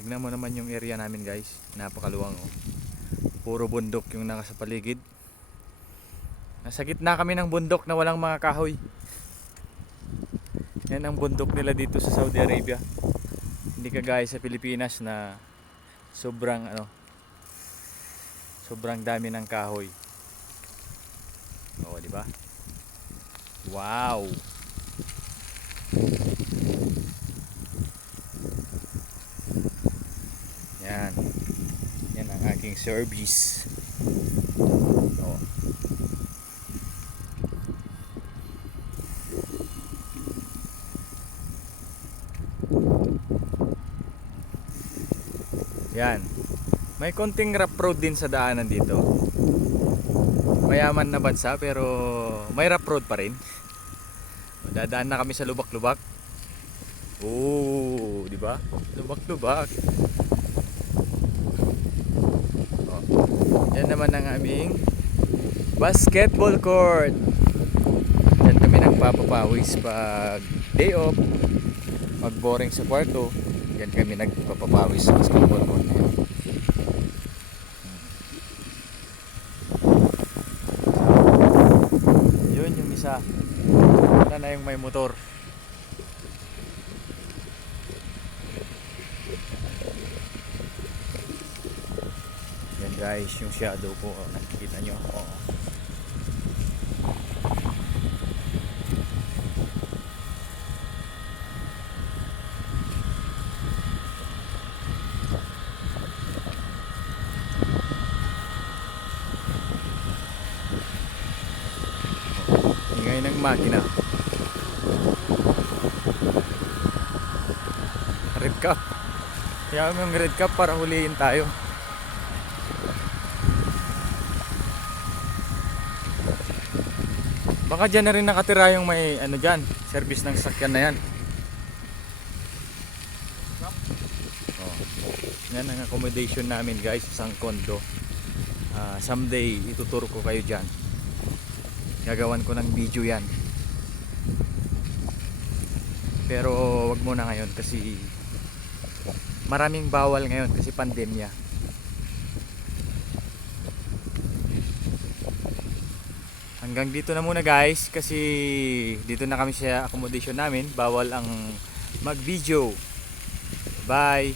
Tignan mo naman yung area namin guys. Napakaluwang oh. Puro bundok yung nasa paligid. Nasa gitna kami ng bundok na walang mga kahoy. Yan ang bundok nila dito sa Saudi Arabia. Hindi kagaya sa Pilipinas na sobrang sobrang dami ng kahoy. Oo, di ba? Wow. Yan. Yan ang aking service. Oh. Yan. May konting rough road din sa daanan dito. Mayaman na bansa pero may rough road pa rin. Dadaan na kami sa lubak-lubak. Oh, di ba? Lubak-lubak. Oh. Yan naman ang aming basketball court. Diyan kami nagpapapawis pag day off, pag boring sa kwarto. Yan kami nagpapapawis sa basketball court. Yun yung isa. Wala na yung may motor. Yan guys, yung shadow ko. Nakikita nyo. Ingay ng makina. Red cap. Kaya yung red cap para huliin tayo. Baka dyan na rin nakatira yung may dyan, service ng sasakyan na yan. Oh. Yan ang accommodation namin guys, isang condo. Someday ituturo ko kayo dyan. Gagawan ko ng video yan. Pero wag muna ngayon kasi maraming bawal ngayon kasi pandemya. Hanggang dito na muna guys kasi dito na kami sa accommodation namin. Bawal ang mag-video. Bye.